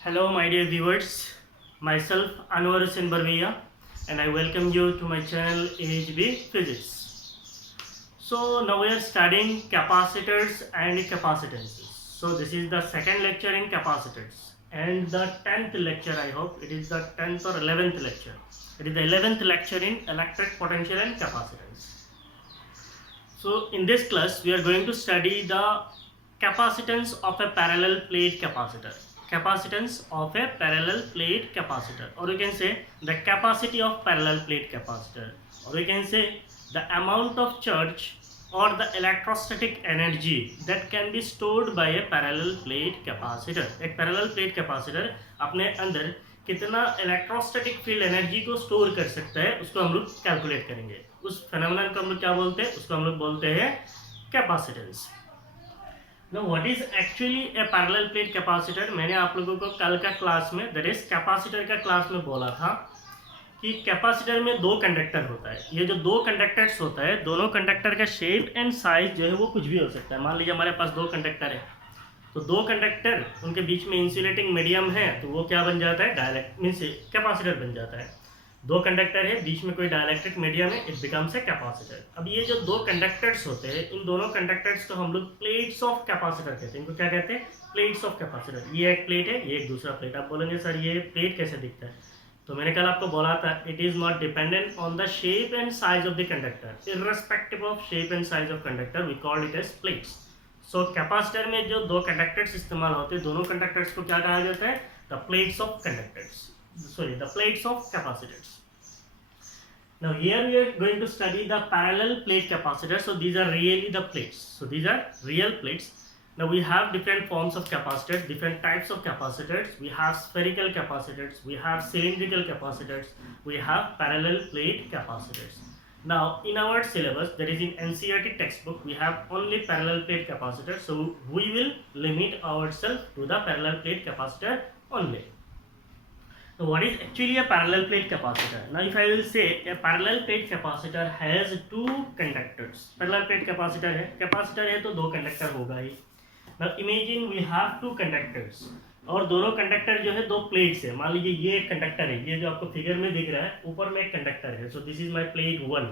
Hello, my dear viewers. Myself Anwar Hussain Barwiya, and I welcome you to my channel AHB Physics. So now we are studying capacitors and capacitances. So this is the second lecture in capacitors and the 10th lecture. I hope it is the 10th or 11th lecture. It is the 11th lecture in electric potential and capacitance. So in this class we are going to study the capacitance of a parallel plate capacitor. Capacitance of a parallel plate capacitor, or you can say the capacity of parallel plate capacitor, or you can say the amount of charge or the electrostatic energy that can be stored by a parallel plate capacitor. एक parallel plate capacitor अपने अंदर कितना electrostatic field energy को store कर सकता है उसको हम लोग कैलकुलेट करेंगे. उस फेनोमेनन को हम लोग क्या बोलते हैं? उसको हम लोग बोलते हैं capacitance. Now what is actually a parallel plate capacitor? मैंने आप लोगों को कल का क्लास में दैट इज कैपेसिटर का क्लास में बोला था कि कैपेसिटर में दो कंडक्टर होता है. ये जो दो कंडक्टर्स होता है, दोनों कंडक्टर का शेप एंड साइज जो है वो कुछ भी हो सकता है. मान लीजिए हमारे पास दो कंडक्टर है, तो दो कंडक्टर उनके बीच में इंसुलेटिंग मीडियम है, तो वो क्या बन जाता है? डायरेक्ट मीन्स कैपेसिटर बन जाता है. दो कंडक्टर है, बीच में कोई डाइलेक्ट्रिक मीडियम है, इट बिकम्स ए कैपेसिटर. अब ये जो दो कंडक्टर्स होते हैं, इन दोनों कंडक्टर्स को हम लोग प्लेट्स ऑफ कैपेसिटर कहते हैं. इनको क्या कहते हैं? Plates of capacitor. ये एक प्लेट है, ये एक दूसरा प्लेट. आप बोलेंगे सर ये प्लेट कैसे दिखता है? तो मैंने कल आपको बोला था it is not dependent on the shape and size of the conductor. Irrespective of shape and size of conductor we call it as plates. So capacitor में जो दो कंडक्टर्स इस्तेमाल होते हैं, दोनों कंडक्टर्स को क्या कहा जाता है? The plates of conductors, sorry the plates of capacitors. Now here we are going to study the parallel plate capacitor. So these are really the plates. So these are real plates. Now we have different forms of capacitors, different types of capacitors. We have spherical capacitors, we have cylindrical capacitors, we have parallel plate capacitors. Now in our syllabus, that is in NCERT textbook, we have only parallel plate capacitor. So we will limit ourselves to the parallel plate capacitor only. So what is actually a parallel plate capacitor? Now if I will say a parallel plate capacitor has two conductors. Parallel plate capacitor है, capacitor है तो दो conductor होगा ही. Now imagine we have two conductors, और दोनों conductor जो है दो प्लेट्स है. मान लीजिए ये एक कंडक्टर है, ये जो आपको फिगर में दिख रहा है, ऊपर में एक कंडक्टर है. So this is my plate 1,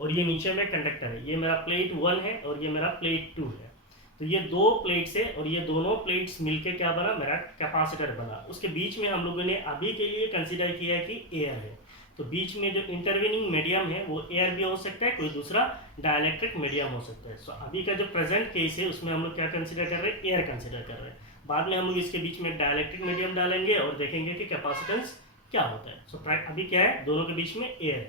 और ये नीचे में कंडक्टर है. ये मेरा प्लेट 1 है और ये मेरा प्लेट 2 है. तो ये दो प्लेट्स है और ये दोनों प्लेट्स मिलके क्या बना? मेरा कैपेसिटर बना. उसके बीच में हम लोगों ने अभी के लिए कंसीडर किया कि एयर है. तो बीच में जो इंटरवेनिंग मीडियम है वो एयर भी हो सकता है, कोई दूसरा डाइलेक्ट्रिक मीडियम हो सकता है. सो अभी का जो प्रेजेंट केस है उसमें हम लोग क्या कंसीडर कर रहे हैं? एयर कंसीडर कर रहे हैं. बाद में हम लोग इसके बीच में डाइलेक्ट्रिक मीडियम डालेंगे और देखेंगे कि कैपेसिटेंस क्या होता है. सो अभी क्या है? दोनों के बीच में एयर है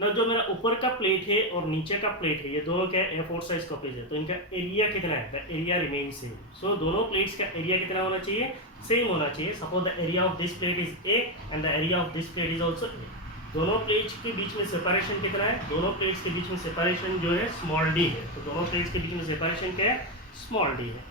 ना. जो मेरा ऊपर का प्लेट है और नीचे का प्लेट है, ये दोनों क्या है? A4 साइज कॉपीज है, तो इनका एरिया कितना है? The area remain same. So दोनों प्लेट्स का एरिया कितना होना चाहिए? सेम होना चाहिए. Suppose the area of this plate is A and the area of this plate is also A. दोनों प्लेट्स के बीच में सेपरेशन कितना है? दोनों प्लेट्स के बीच में सेपरेशन जो है स्मॉल d है. तो दोनों प्लेट्स के बीच में सेपरेशन क्या है? स्मॉल d है.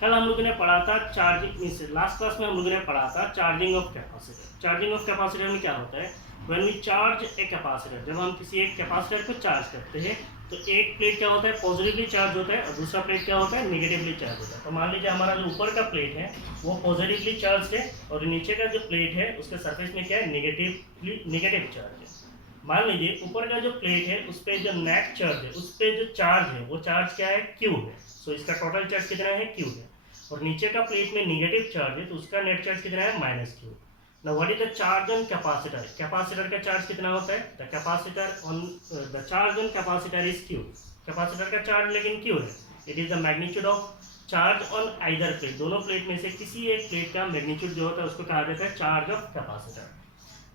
कल हम लोगों ने पढ़ा था चार्जिंग, लास्ट क्लास में हम लोगों ने पढ़ा था charging of capacitor. Charging of capacitor में क्या होता है? When we charge a capacitor, जब हम किसी एक कैपेसिटर को चार्ज करते हैं तो एक प्लेट क्या होता है? पॉजिटिवली चार्ज होता है और दूसरा प्लेट क्या होता है? नेगेटिवली चार्ज होता है. तो मान लीजिए हमारा जो ऊपर का प्लेट है वो पॉजिटिवली चार्ज है और नीचे का जो प्लेट है उसके सरफेस में क्या है? नेगेटिव चार्ज है. मान लीजिए ऊपर का जो प्लेट है उस पर जो नेट चार्ज है, उस पर जो चार्ज है वो चार्ज क्या है? Q है. सो इसका टोटल चार्ज कितना है? Q है. और नीचे का प्लेट में नेगेटिव चार्ज है तो उसका नेट चार्ज कितना है? -Q. Now what is the charge on capacitor? Capacitor का चार्ज कितना होता है? The charge on capacitor is Q. Capacitor का चार्ज लेकिन Q है. It is the magnitude of charge on either plate. दोनों प्लेट में से किसी एक प्लेट का मैग्नीट्यूड जो होता है उसको कहा जाता है charge of capacitor.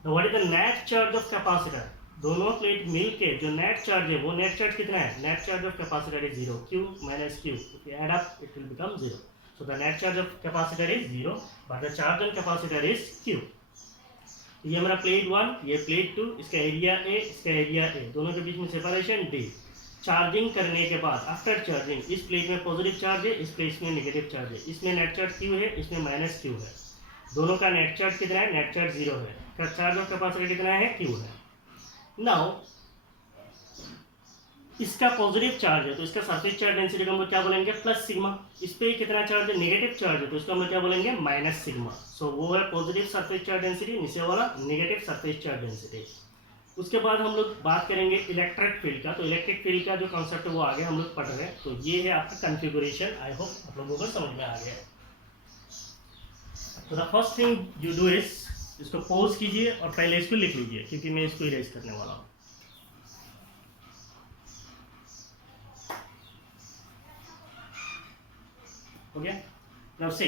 Now what is the net charge of capacitor? दोनों प्लेट मिलके जो नेट चार्ज है वो नेट चार्ज कितना है? Net charge of capacitor is 0. Q minus Q. If you add up, it will become 0. So the net charge of capacitor is 0, but the charge on capacitor is Q. ये मेरा plate 1, ये plate 2, इसका area A, इसका area A, दोनों के बीच में separation D. Charging करने के बाद आफ्टर चार्जिंग इस प्लेट में पॉजिटिव चार्ज है, इस प्लेट में नेगेटिव चार्ज है. इसमें नेट चार्ज Q है, इसमें -Q है. दोनों का नेट चार्ज कितना है? नेट चार्ज 0 है. का चार्ज ऑफ कैपेसिटर कितना है? Q है. नाउ इसका पॉजिटिव चार्ज है तो इसका सरफेस चार्ज डेंसिटी को हम लोग क्या बोलेंगे, प्लस सिग्मा। इस पे कितना चार्ज है, नेगेटिव चार्ज है, तो इसको हम लोग क्या बोलेंगे, माइनस सिग्मा। सो वो है पॉजिटिव सरफेस चार्ज डेंसिटी, नीचे वाला नेगेटिव सरफेस चार्ज डेंसिटी। उसके बाद हम लोग बात करेंगे इलेक्ट्रिक फील्ड का। तो इलेक्ट्रिक फील्ड का जो कॉन्सेप्ट है वो आगे हम लोग पढ़ रहे हैं। तो ये है आपका कॉन्फ़िगरेशन। आई होप आप लोगों को समझ में आ गया। तो the first thing you do is, इसको पॉज कीजिए और पहले इसको लिख लीजिए, क्योंकि मैं इसको इरेज करने वाला हूँ। Okay. Now say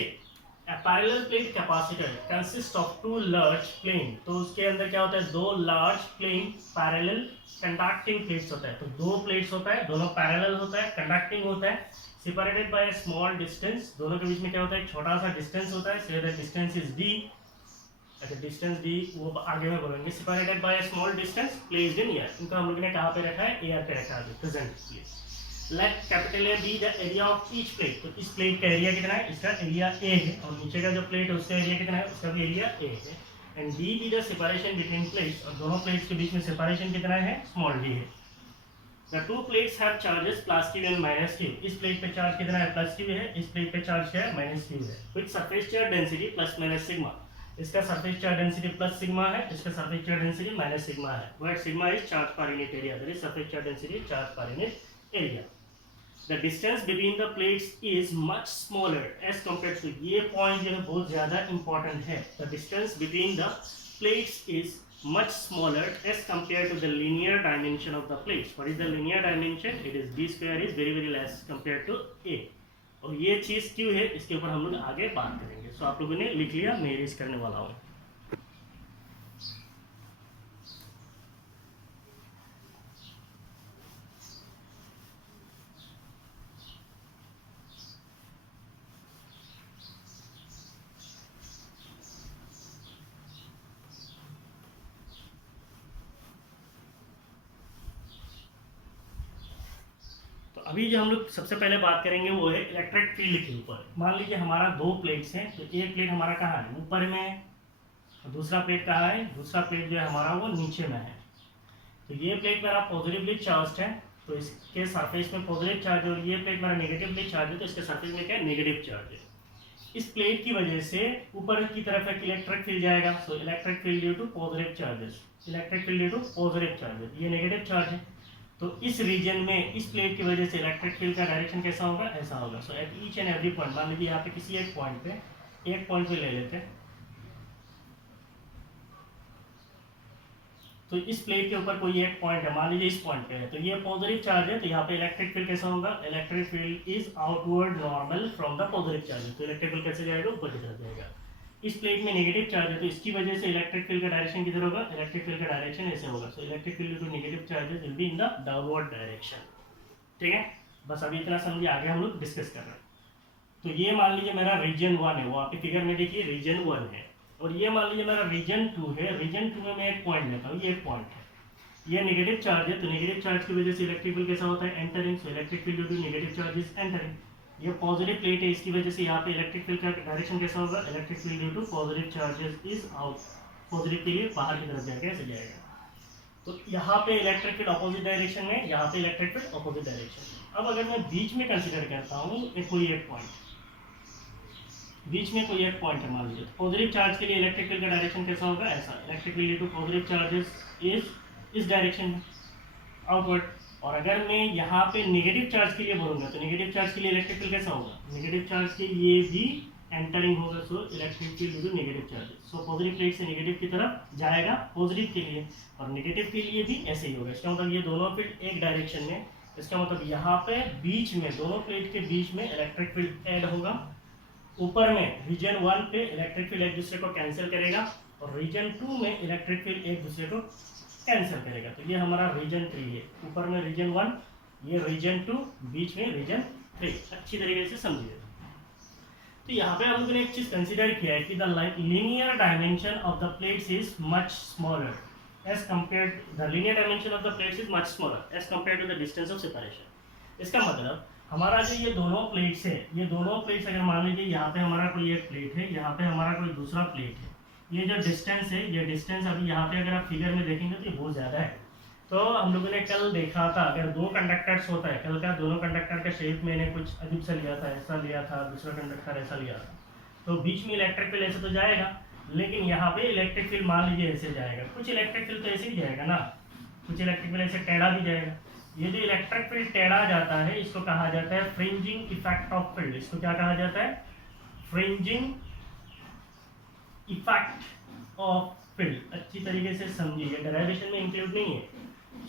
a parallel plate capacitor consists of two large plane। तो उसके अंदर क्या होता है, दो large plane parallel conducting plates होता है। तो दो plates होता है, दोनों parallel होता है, conducting होता है, separated by a small distance। दोनों के बीच में क्या होता है, एक छोटा सा distance होता है। Say the distance is d। अच्छा, distance d वो आगे में बोलेंगे। Separated by a small distance placed in air। इनका हम लोगों ने कहाँ पे रखा है, air पे रखा है। Present place। Let capital A be the area of each plate। तो इस प्लेट का एरिया कितना है, इसका एरिया A है, और नीचे का जो प्लेट है उसका एरिया कितना है, उसका भी एरिया A है। And D be the separation between plates। और दोनों प्लेट्स के बीच में सेपरेशन कितना है, स्मॉल d है। The two plates have charges plus q and minus q। इस प्लेट पे चार्ज कितना है, प्लस q है, इस प्लेट पे चार्ज क्या है, माइनस q है। With surface charge density plus minus sigma. इसका surface charge density plus sigma है, इसका surface charge density minus sigma है। Where sigma is charge per unit area, that is surface charge density charge per unit area. The distance between the plates is much smaller as compared to, ये point जो है बहुत ज़्यादा important है। The distance between the plates is much smaller as compared to the linear dimension of the plates। What is the linear dimension? It is b square is very less compared to a। और ये चीज़ क्यों है, इसके ऊपर हम लोग आगे बात करेंगे। सो आप लोगों ने लिख लिया, मैं इरेज करने वाला हूँ। अभी जो हम लोग सबसे पहले बात करेंगे वो है इलेक्ट्रिक फील्ड के ऊपर। मान लीजिए हमारा दो प्लेट्स हैं, तो एक प्लेट हमारा कहाँ है, ऊपर में है, और दूसरा प्लेट कहाँ है, दूसरा प्लेट जो है हमारा वो नीचे में है। तो ये प्लेट मेरा पॉजिटिवली चार्ज है, तो इसके सरफेस में पॉजिटिव चार्ज है, और ये प्लेट मेरा नेगेटिवली चार्ज है, तो इसके सरफेस में क्या है, नेगेटिव चार्ज है। इस प्लेट की वजह से ऊपर की तरफ एक इलेक्ट्रिक फील्ड जाएगा। So electric field due to positive charges, electric field due to positive charges, ये नेगेटिव चार्ज है। तो इस रीजन में इस प्लेट की वजह से इलेक्ट्रिक फील्ड का डायरेक्शन कैसा होगा, ऐसा होगा। So at each and every point, मान लीजिए यहाँ पे किसी एक पॉइंट पे ले लेते हैं, तो इस प्लेट के ऊपर कोई एक पॉइंट है, मान लीजिए इस पॉइंट पे है, तो ये पॉजिटिव चार्ज है, तो यहाँ पे इलेक्ट्रिक फील्ड कैसा होगा, electric field is outward normal from the positive charge. तो इलेक्ट्रिक फील्ड कैसे जाएगा, ऊपर की तरफ जाएगा। इस प्लेट में नेगेटिव चार्ज है, तो इसकी वजह से इलेक्ट्रिक फील्ड का डायरेक्शन किधर होगा, इलेक्ट्रिक फील्ड का डायरेक्शन ऐसे होगा। So electric field to negative charges will be in the downward direction. ठीक है, बस अभी इतना समझिए, आगे हम लोग डिस्कस कर रहे हैं। तो ये मान लीजिए मेरा रीजन 1 है, वो आपके फिगर में देखिए रीजन 1 है, और ये मान लीजिए मेरा रीजन 2 है। रीजन 2 में मैं एक पॉइंट लेता हूँ, ये एक पॉइंट है, ये नेगेटिव चार्ज है, तो नेगेटिव चार्ज की वजह से इलेक्ट्रिक फील्ड कैसा होता है, entering. So electric field due to negative charge is entering. ये पॉजिटिव प्लेट है, इसकी वजह से यहाँ पे इलेक्ट्रिक फील्ड का डायरेक्शन कैसा होगा, electric field due to positive charges is out, positive के लिए बाहर की तरफ जाएगा, ऐसे जाएगा। तो यहाँ पे इलेक्ट्रिक फील्ड ऑपोजिट डायरेक्शन में, यहाँ पे इलेक्ट्रिक फील्ड ऑपोजिट डायरेक्शन में। अब अगर मैं बीच में कंसीडर करता हूँ कोई एक पॉइंट, बीच में कोई एक पॉइंट है मान लीजिए, पॉजिटिव चार्ज के लिए इलेक्ट्रिक फील्ड का डायरेक्शन कैसा होगा, ऐसा। Electric field due to positive charges is इस डायरेक्शन में, आउटवर्ड। और अगर मैं यहाँ पे नेगेटिव चार्ज के लिए बोलूँगा, तो नेगेटिव चार्ज के लिए इलेक्ट्रिक फील्ड कैसा होगा, नेगेटिव चार्ज के लिए भी एंटरिंग होगा। So electric field due to negative charges, so positive plate से नेगेटिव की तरफ जाएगा पॉजिटिव के लिए, और नेगेटिव के लिए भी ऐसे ही होगा। इसका मतलब ये दोनों फील्ड एक डायरेक्शन में, इसका मतलब यहाँ पे बीच में, दोनों प्लेट के बीच में इलेक्ट्रिक फील्ड ऐड होगा। ऊपर में रीजन 1 पे इलेक्ट्रिक फील्ड एक दूसरे को कैंसिल करेगा, और रीजन 2 में इलेक्ट्रिक फील्ड एक दूसरे को कैंसिल करेगा। तो ये हमारा रीजन 3 है, ऊपर में रीजन 1, ये रीजन 2, बीच में रीजन 3। अच्छी तरीके से समझिए। तो यहाँ पे हम लोगों ने एक चीज कंसीडर किया है कि the linear dimension of the plates is much smaller as compare, the linear dimension of the plates is much smaller as compare to the distance of separation. इसका मतलब हमारा जो ये दोनों प्लेट्स है, ये दोनों प्लेट्स अगर मान लीजिए यहाँ पे हमारा कोई एक प्लेट है, यहाँ पे हमारा कोई दूसरा प्लेट है, ये जो डिस्टेंस है, ये डिस्टेंस अभी यहाँ पे अगर आप फिगर में देखेंगे तो ये बहुत ज़्यादा है। तो हम लोगों ने कल देखा था अगर दो कंडक्टर्स होता है, कल का दोनों कंडक्टर का शेप मैंने कुछ अजीब सा लिया था, ऐसा लिया था, दूसरा कंडक्टर ऐसा लिया था, तो बीच में इलेक्ट्रिक फील्ड ऐसे तो जाएगा, लेकिन यहाँ पे इलेक्ट्रिक फील्ड मान लीजिए ऐसे जाएगा, कुछ इलेक्ट्रिक फील्ड तो ऐसे ही जाएगा ना, कुछ इलेक्ट्रिक फील्ड ऐसे टेढ़ा भी जाएगा। ये जो इलेक्ट्रिक फील्ड टेढ़ा जाता है इसको कहा जाता है फ्रिंजिंग इफेक्ट ऑफ फील्ड। इसको क्या कहा जाता है? Fringing effect of field. अच्छी तरीके से समझिए, डेरिवेशन में इंक्लूड नहीं है।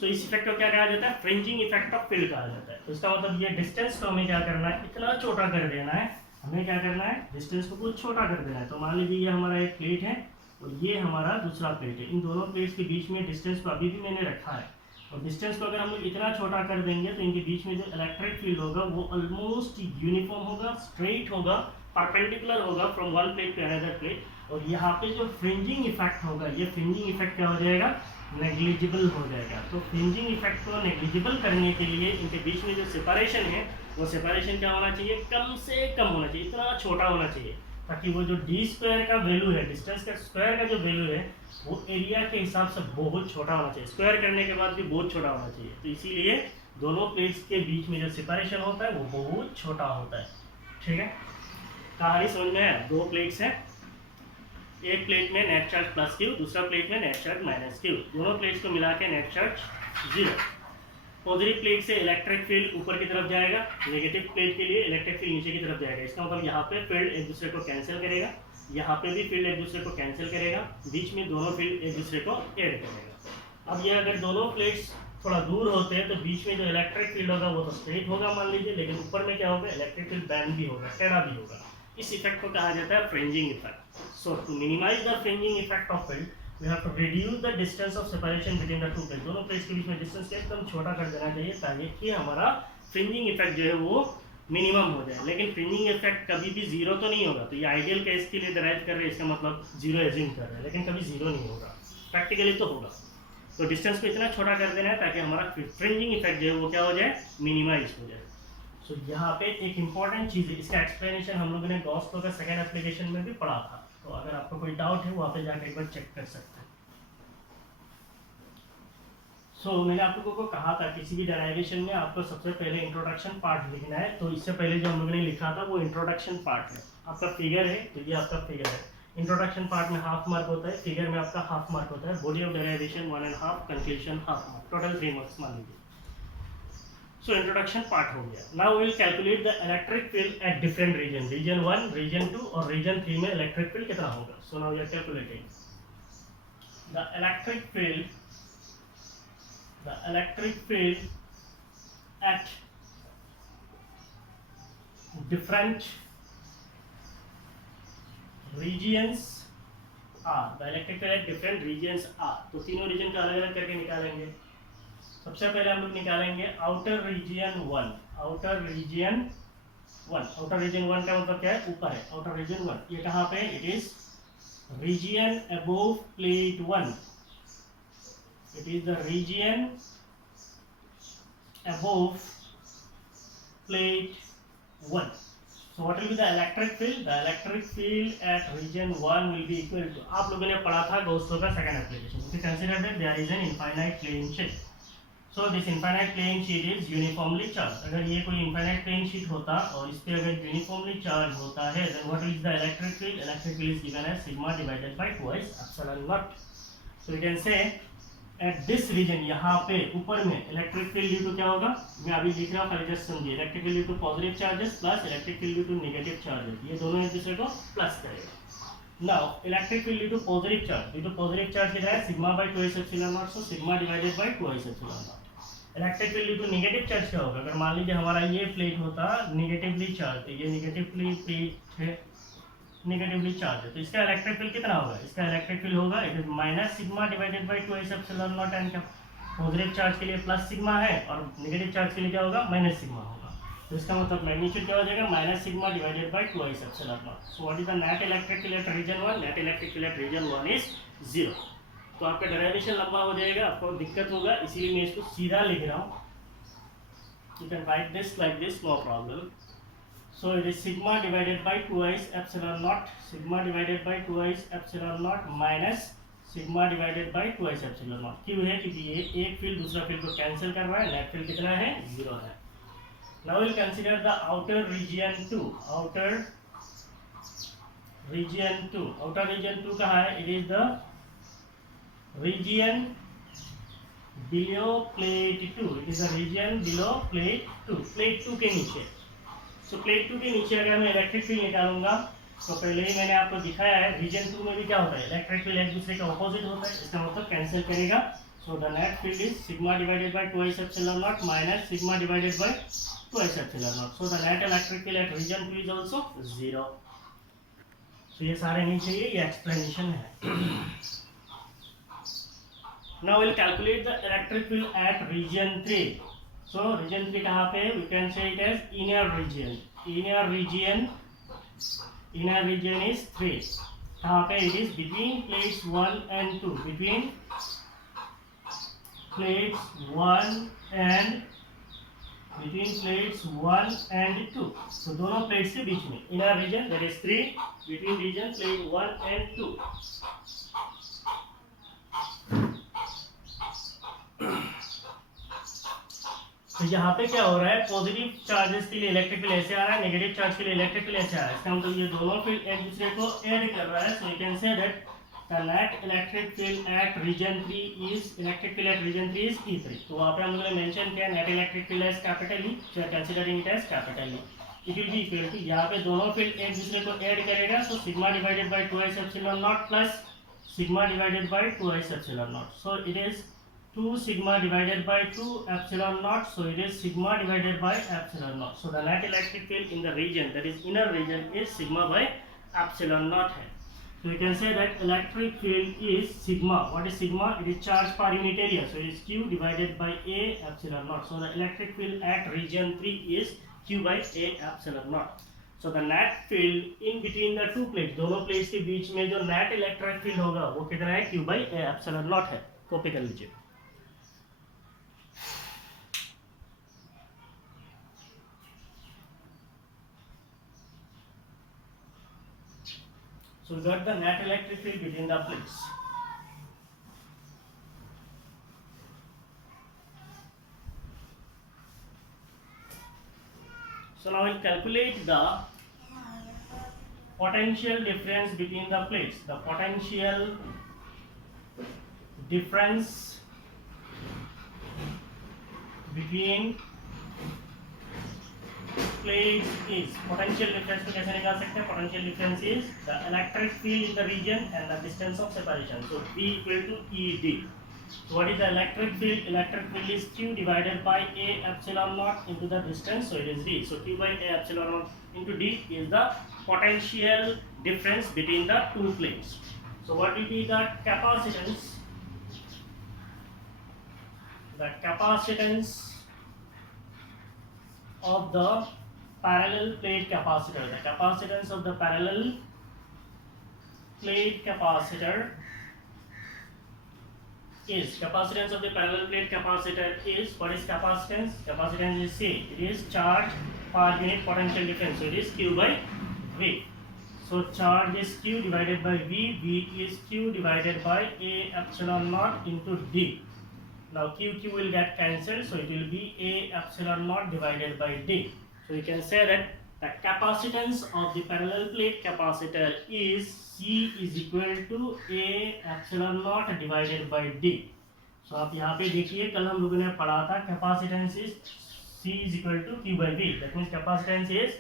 तो इस इफेक्ट को क्या कहा जाता है? फ्रिंजिंग इफेक्ट ऑफ फील्ड कहा जाता है। तो इसका मतलब ये डिस्टेंस को हमें क्या करना है? इतना छोटा कर देना है। हमें क्या करना है? डिस्टेंस को कुछ छोटा कर देना है। तो मान लीजिए ये हमारा एक प्लेट है और ये हमारा दूसरा प्लेट है। इन दोनों प्लेट्स के बीच में डिस्टेंस को अभी भी मैंने रखा है, और डिस्टेंस को अगर हम लोग इतना छोटा कर देंगे तो इनके बीच में जो इलेक्ट्रिक फील्ड होगा वो ऑलमोस्ट यूनिफॉर्म होगा, स्ट्रेट होगा, परपेंडिकुलर होगा from one plate to another plate. और यहाँ पे जो फ्रिंजिंग इफेक्ट होगा, ये फ्रिंजिंग इफेक्ट क्या हो जाएगा? नेग्लिजिबल हो जाएगा। तो फ्रिंजिंग इफेक्ट को नेग्लिजिबल करने के लिए इनके बीच में जो सेपरेशन है वो सेपरेशन क्या होना चाहिए? कम से कम होना चाहिए, इतना छोटा होना चाहिए ताकि वो जो डी स्क्वायर का वैल्यू है, डिस्टेंस का स्क्वायर का जो वैल्यू है वो एरिया के हिसाब से बहुत छोटा होना चाहिए। स्क्वायर करने के बाद भी बहुत छोटा होना चाहिए। तो इसीलिए दोनों प्लेट्स के बीच में जो सेपरेशन होता है वो बहुत छोटा होता है। ठीक है, कहानी समझ में है? दो प्लेट्स हैं, एक प्लेट में नेट चार्ज प्लस क्यू, दूसरा प्लेट में नेट चार्ज माइनस क्यू। दोनों प्लेट्स को मिला के नेट चार्ज 0। पॉजिटिव प्लेट से इलेक्ट्रिक फील्ड ऊपर की तरफ जाएगा, नेगेटिव प्लेट के लिए इलेक्ट्रिक फील्ड नीचे की तरफ जाएगा। इसका मतलब यहाँ पे फील्ड एक दूसरे को कैंसिल करेगा, यहाँ पे भी फील्ड एक दूसरे को कैंसिल करेगा, बीच में दोनों फील्ड एक दूसरे को ऐड करेगा। अब ये अगर दोनों प्लेट्स थोड़ा दूर होते हैं तो बीच में जो इलेक्ट्रिक फील्ड होगा वो तो स्ट्रेट होगा मान लीजिए, लेकिन ऊपर में क्या होगा? इलेक्ट्रिक फील्ड बैंड भी होगा, टेढ़ा भी होगा। इस इफेक्ट को कहा जाता है fringing effect. So to minimize the fringing effect of field we have to reduce the distance of separation between the two plates। दोनों प्लेट्स के बीच में डिस्टेंस को एकदम छोटा कर देना चाहिए ताकि हमारा फ्रिंजिंग इफेक्ट जो है वो मिनिमम हो जाए। लेकिन फ्रिंजिंग इफेक्ट कभी भी जीरो तो नहीं होगा। तो ये आइडियल केस के लिए डराइव कर रहे हैं, इसका मतलब जीरो एज्यूम कर रहे हैं, लेकिन कभी जीरो नहीं होगा, प्रैक्टिकली तो होगा। तो डिस्टेंस को इतना छोटा कर देना है ताकि हमारा फ्रिंजिंग इफेक्ट जो है वो क्या हो जाए? मिनिमाइज हो जाए। सो यहाँ पे एक इंपॉर्टेंट चीज़ है, इसका एक्सप्लेनेशन हम लोगों ने गॉस लॉ का सेकंड एप्लीकेशन में भी पढ़ा था। तो अगर आपको कोई डाउट है वहाँ पे जाकर एक बार चेक कर सकते हैं। मैंने आप लोगों को कहा था किसी भी डेरिवेशन में आपको सबसे पहले इंट्रोडक्शन पार्ट लिखना है। तो इससे पहले जो हम लोगों ने लिखा था वो इंट्रोडक्शन पार्ट है। आपका फिगर है, तो ये आपका फिगर है। इंट्रोडक्शन पार्ट में हाफ मार्क होता है, फिगर में आपका हाफ मार्क होता है। Body of derivation 1.5, conclusion half mark, total 3 marks मान लीजिए। सो इंट्रोडक्शन पार्ट हो गया। Now we will calculate the electric field at different region, region 1, region 2 और रीजन 3 में इलेक्ट्रिक फील्ड कितना होगा। So now we are calculating the electric field at different regions are, the electric field at different regions are। तो तीनों reason का अलग अलग करके निकालेंगे। सबसे पहले हम लोग निकालेंगे आउटर रीजन 1। आउटर रीजन 1 का मतलब क्या है? ऊपर है। आउटर रीजन 1 ये कहाँ पे? It is region above plate 1। It is the region above plate 1. So what will be the electric field? The electric field at region 1 will be equal to, आप लोगों ने पढ़ा था गॉस लॉ का second application. If you consider that there is an infinite plane sheet, so this infinite plane sheet is uniformly charged। अगर ये कोई infinite plane sheet होता और इस पे अगर uniformly charged होता है, then what is the electric field? Electric field is given as sigma divided by 2s epsilon naught। So you can say at this region, यहाँ पे ऊपर में इलेक्ट्रिक फील्ड ड्यू टू क्या होगा? मैं अभी लिख रहा हूँ, खाली जस्ट समझिए। Electric field due to positive charges plus electric field due to negative charges, ये दोनों एक दूसरे को प्लस करेगा। Now electric field due to positive charge कितना है? Sigma by 2s epsilon naught. So sigma divided by 2s epsilon naught. Electric field due to negative charge क्या होगा? अगर मान लीजिए हमारा ये प्लेट होता नेगेटिवली चार्ज, तो ये नेगेटिवली प्लेट है, नेगेटिवली चार्ज है, तो इसका इलेक्ट्रिक फील्ड कितना होगा? इसका इलेक्ट्रिक फील्ड होगा it is minus sigma divided by 2s epsilon not. And क्या पॉजिटिव चार्ज के लिए प्लस सिग्मा है और नेगेटिव चार्ज के लिए क्या होगा? माइनस सिग्मा होगा। तो इसका मतलब मैग्नीट्यूड क्या हो जाएगा? Minus sigma divided by 2s epsilon naught. So what is the net electric field at region 1? Net electric field at region 1 is 0। तो आपका डेरिवेशन लंबा हो जाएगा, आपको दिक्कत होगा, इसीलिए मैं इसको सीधा लिख रहा हूँ। You can write this like this, no problem. So it is sigma divided by 2s epsilon naught, sigma divided by 2s epsilon naught minus sigma divided by 2s epsilon not. क्यों है? क्योंकि ये एक फील्ड दूसरा field को cancel कर रहा है, नेट फील्ड कितना है? 0 है। Now will consider the outer region 2। Outer region 2, outer region 2 कहाँ है? It is the region below plate 2। It is the region below plate 2, plate 2 के नीचे। सो प्लेट 2 के नीचे अगर मैं इलेक्ट्रिक फील्ड निकालूंगा तो पहले ही मैंने आपको दिखाया है रीजन 2 में भी क्या होता है, इलेक्ट्रिक फील्ड एक दूसरे का ऑपोजिट होता है, इसका मतलब कैंसिल करेगा। So the net field is sigma divided by 2s epsilon naught minus sigma divided by 2s epsilon naught. So the net electric field at region 2 is also 0। सो ये सारे नहीं चाहिए, ये एक्सप्लेनेशन है। Now we'll calculate the electric field at region 3. So region 3 कहाँ पे? We can say it as inner region. Inner region is 3. कहाँ पे? It is between plates 1 and 2. Between plates 1 and 2. So दोनों plates के बीच में inner region, that is 3, between region plate 1 and 2. तो यहाँ पे क्या हो रहा है? पॉजिटिव चार्जेस के लिए इलेक्ट्रिक फील्ड ऐसे आ रहा है, नेगेटिव चार्ज के लिए इलेक्ट्रिक फील्ड ऐसे आ रहा है। इसका मतलब ये दोनों फील्ड एक दूसरे को ऐड कर रहा है। So you can say that the net electric field at region 3 is E3। तो वहाँ पे हम लोगों ने मेंशन किया net electric field as capital E, so considering it as capital E. It will be equal to, यहाँ पे दोनों फील्ड एक दूसरे को ऐड करेगा, so sigma divided by 2s epsilon naught plus sigma divided by 2s epsilon naught. So it is 2 sigma divided by 2 epsilon naught, so it is sigma divided by epsilon naught. So the net electric field in the region, that is inner region, is sigma by epsilon naught hai. So you can say that electric field is sigma. What is sigma? It is charge per unit area, so it is q divided by a epsilon naught. So the electric field at region 3 is q by a epsilon naught. So the net field in between the two plates, दोनों plates के बीच में जो net electric field होगा वो कितना है? q by a epsilon naught है। Copy कर लीजिए। So we got the net electric field between the plates. So now we'll calculate the potential difference between the plates. The potential difference between plates is, potential difference को कैसे निकाल सकते हैं? Potential difference is the electric field in the region and the distance of separation. So B equal to ED. So what is the electric field? Electric field is Q divided by A epsilon naught into the distance, so it is D. So Q by A epsilon naught into D is the potential difference between the two plates. So what will be the capacitance? The capacitance of the parallel plate capacitor. The capacitance of the parallel plate capacitor is, capacitance of the parallel plate capacitor is, what is capacitance? Capacitance is C. It is charge per unit potential difference. So it is Q by V. So charge is Q divided by V. V is Q divided by A epsilon naught into D. Now Q will get cancelled, so it will be A epsilon naught divided by D. So you can say that the capacitance of the parallel plate capacitor is C is equal to A epsilon naught divided by D. So आप यहाँ पे देखिए, कल हम लोगों ने पढ़ा था capacitance is C is equal to Q by V. That means capacitance is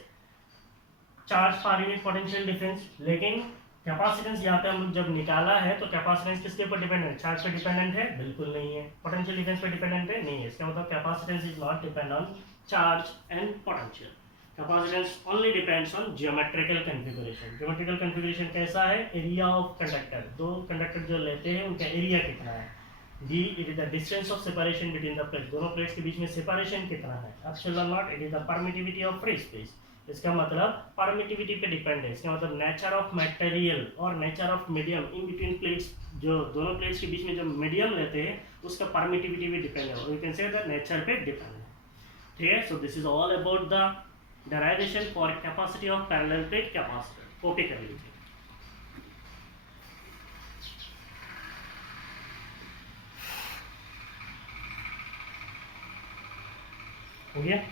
charge per unit potential difference. लेकिन कैपेसिटेंस यहाँ पे हम लोग जब निकाला है तो कैपेसिटेंस किसके ऊपर डिपेंडेंट है? चार्ज पे डिपेंडेंट है? बिल्कुल नहीं है। पोटेंशियल डिफरेंस पे डिपेंडेंट है? नहीं है। इसका मतलब capacitance is not depend on charge and potential. Capacitance only depends on geometrical configuration. Geometrical configuration कैसा है? एरिया ऑफ कंडक्टर, दो कंडक्टर जो लेते हैं उनका एरिया कितना है। D it is the distance of separation between the plates, दोनों प्लेट्स के बीच में सेपरेशन कितना है। Epsilon not it is the permittivity of free space, इसका मतलब परमिटिविटी पे डिपेंड है। इसका मतलब नेचर ऑफ मटेरियल और nature of medium in between plates, जो दोनों प्लेट्स के बीच में जो मीडियम रहते हैं उसका परमिटिविटी पे डिपेंड है, और यू कैन से द नेचर पे डिपेंड है। ठीक है, so this is all about the derivation for capacity of parallel plate capacitor. Copy कर लीजिए। हो गया।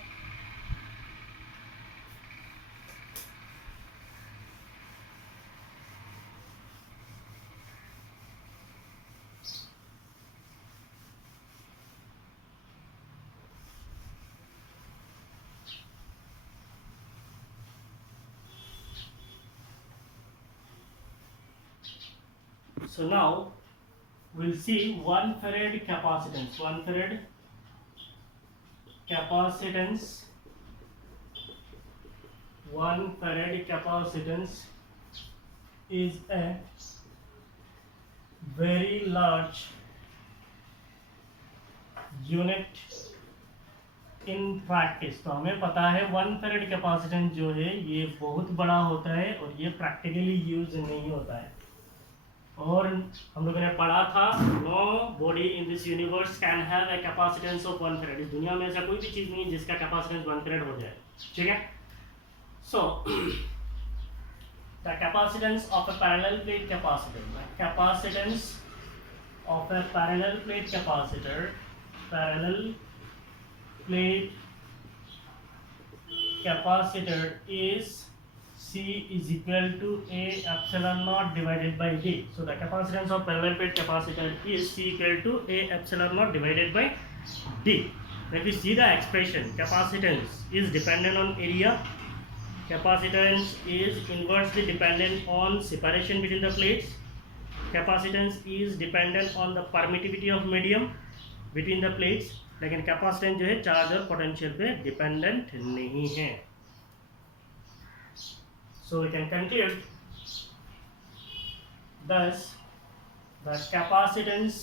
So now we'll see 1 farad capacitance. 1 farad capacitance. 1 farad capacitance is a very large unit in practice. तो हमें पता है 1 farad capacitance जो है ये बहुत बड़ा होता है और ये practically यूज नहीं होता है। और हम लोगों ने पढ़ा था nobody in this universe can have a capacitance of 1 farad। इस दुनिया में ऐसा कोई भी चीज नहीं है जिसका कैपेसिटेंस 1 farad हो जाए, ठीक है। So the capacitance of a parallel plate capacitor, capacitance of a parallel plate capacitor, parallel plate capacitor is C is equal to A epsilon naught divided by D. So the capacitance of parallel plate capacitor is C equal to A epsilon naught divided by D. If you see the expression, capacitance is dependent on area, capacitance is inversely dependent on separation between the plates, capacitance is dependent on the permittivity of medium between the plates, लेकिन capacitance जो है charge और potential पे dependent नहीं है। So we can conclude thus the capacitance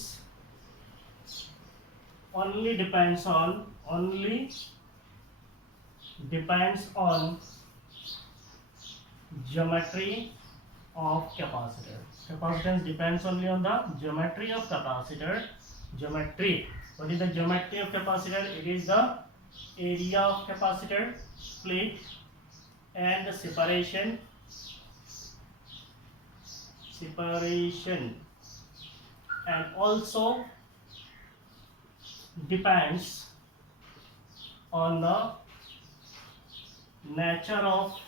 only depends on geometry of capacitor. Capacitance depends only on the geometry of capacitor. Geometry. What is the geometry of capacitor? It is the area of capacitor plate and the separation and also depends on the nature of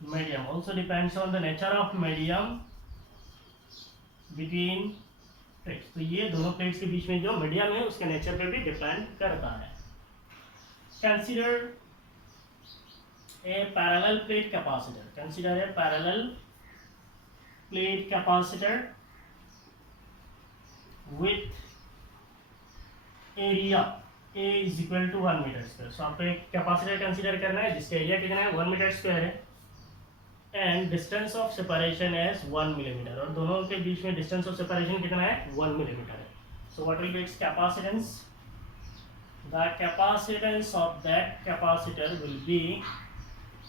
medium. Also depends on the nature of medium between plates. तो ये दोनों plates के बीच में जो medium है उसके nature पे भी डिपेंड करता है। Consider a parallel plate capacitor, consider a parallel plate capacitor with area A is equal to 1 metre square. So आपको एक कैपेसिटर कंसीडर करना है जिसका एरिया कितना है 1 मीटर स्क्वायर है and distance of separation as 1 millimetre, और दोनों के बीच में डिस्टेंस ऑफ सेपरेशन कितना है 1 मिलीमीटर है। So what will be it's capacitance? The capacitance of that capacitor will be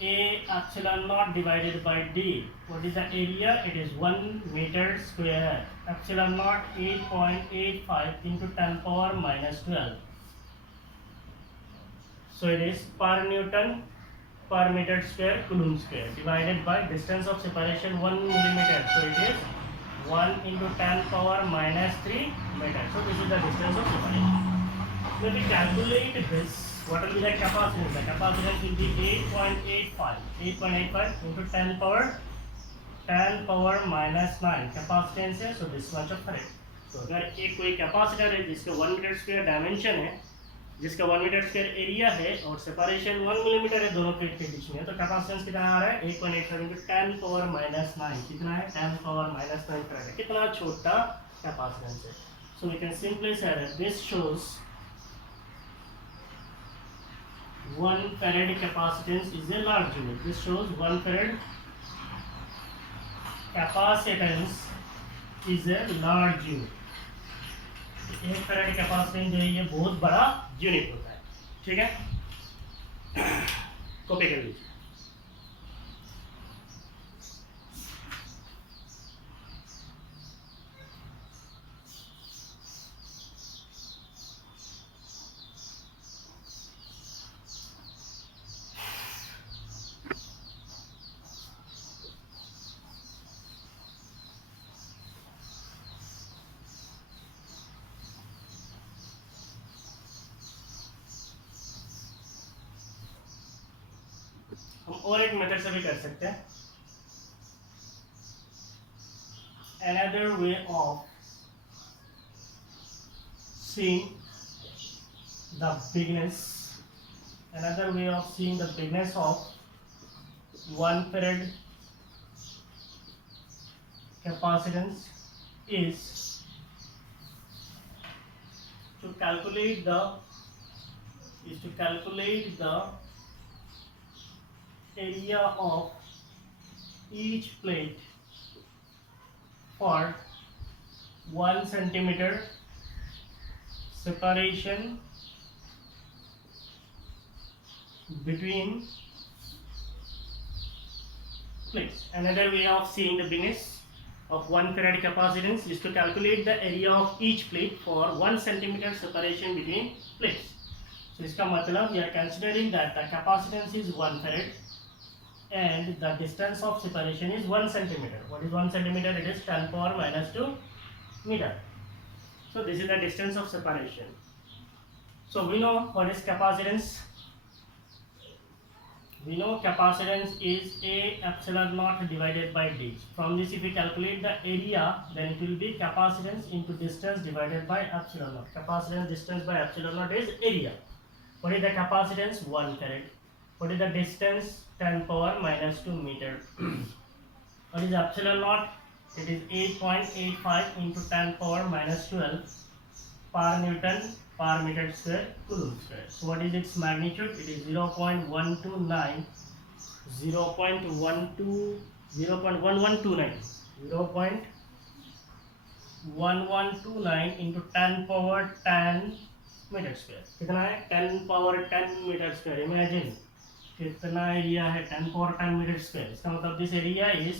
A epsilon naught divided by D. What is the area? It is 1 meter square. Epsilon naught 8.85 into 10 power minus 12. So it is per Newton per meter square coulomb square divided by distance of separation 1 millimeter. So it is 1 into 10 power minus 3 meter. So this is the distance of separation. So if we calculate this, what will be the capacitance? The capacitance will be 8.85 into 10 power minus 9 capacitance है, so this much of farad. तो अगर एक कोई capacitor है जिसका 1 metre square dimension है, जिसका 1 metre square area है और सेपरेशन 1 मिलीमीटर है दोनों प्लेट के बीच में, तो कैपेसिटेंस कितना आ रहा है 8.85 into 10 power minus 9, कितना है 10 power minus 9 farad है, कितना छोटा कैपेसिटेंस है। So we can simply say that this shows 1 farad capacitance is a large unit. This shows 1 farad capacitance is a large unit. 1 farad capacitance जो है ये बहुत बड़ा यूनिट होता है, ठीक है। कॉपी कर लीजिए। और एक मेथड से भी कर सकते हैं. Another way of seeing the bigness of 1 farad capacitance is to calculate the area of each plate for 1 centimeter separation between plates. Another way of seeing the bigness of 1 farad capacitance is to calculate the area of each plate for 1 centimeter separation between plates. So इसका मतलब we are considering that the capacitance is 1 farad and the distance of separation is 1 centimeter. What is 1 centimeter? It is 10 power minus 2 meter. So this is the distance of separation. So we know what is capacitance. We know capacitance is A epsilon naught divided by D. From this, if we calculate the area, then it will be capacitance into distance divided by epsilon naught. Capacitance distance by epsilon naught is area. What is the capacitance? 1 farad. What is the distance? 10 power minus 2 meter. What is epsilon naught? It is 8.85 into 10 power minus 12 per Newton per meter square coulomb square. So what is its magnitude? It is 0.1129 into 10 power 10 meter square. कितना है? 10 power 10 meter square. Imagine कितना area है? 10 power 10 meter square. इसका मतलब this area is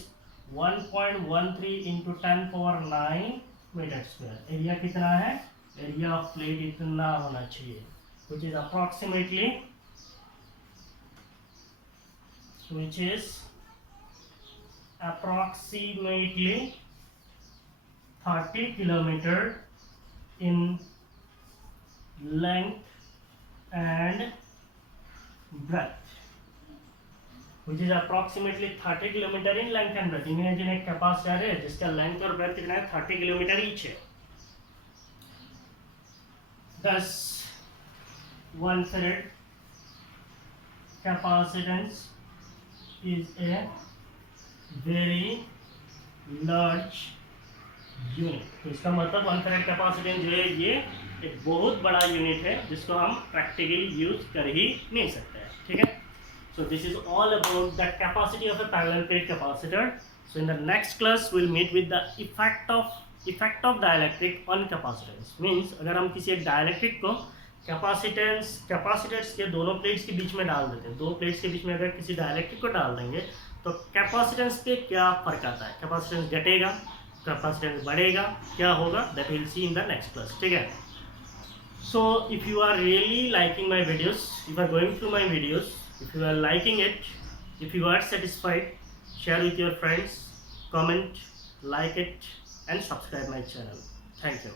1.13 into 10 power 9 meter square. Area कितना है? Area of plate इतना होना चाहिए, which is approximately 30 kilometer in length and breadth. Which is approximately 30 kilometer in length and breadth. Imagine एक capacitor है जिसका लेंथ और ब्रेथ कितना है? 30 किलोमीटर ईच है. Thus 1 farad capacitance is a very large unit. तो इसका मतलब 1 farad capacitance जो है ये एक बहुत बड़ा यूनिट है जिसको हम प्रैक्टिकली यूज कर ही नहीं सकते हैं. ठीक है. So this is all about the capacity of a parallel plate capacitor. So in the next class we'll meet with the effect of dielectric on capacitance. Means अगर हम किसी एक डायलैक्ट्रिक को कैपेसिटर्स के दोनों प्लेट्स के बीच में डाल देते हैं, दो प्लेट्स के बीच में अगर किसी डायलैक्ट्रिक को डाल देंगे तो कैपेसिटेंस पे क्या फर्क आता है? कैपेसिटेंस घटेगा, कैपेसिटेंस बढ़ेगा, क्या होगा? That will see in the next class. ठीक है. So if you are really liking my videos, if you are going through my videos, if you are liking it, if you are satisfied, share with your friends, comment, like it and subscribe my channel. Thank you.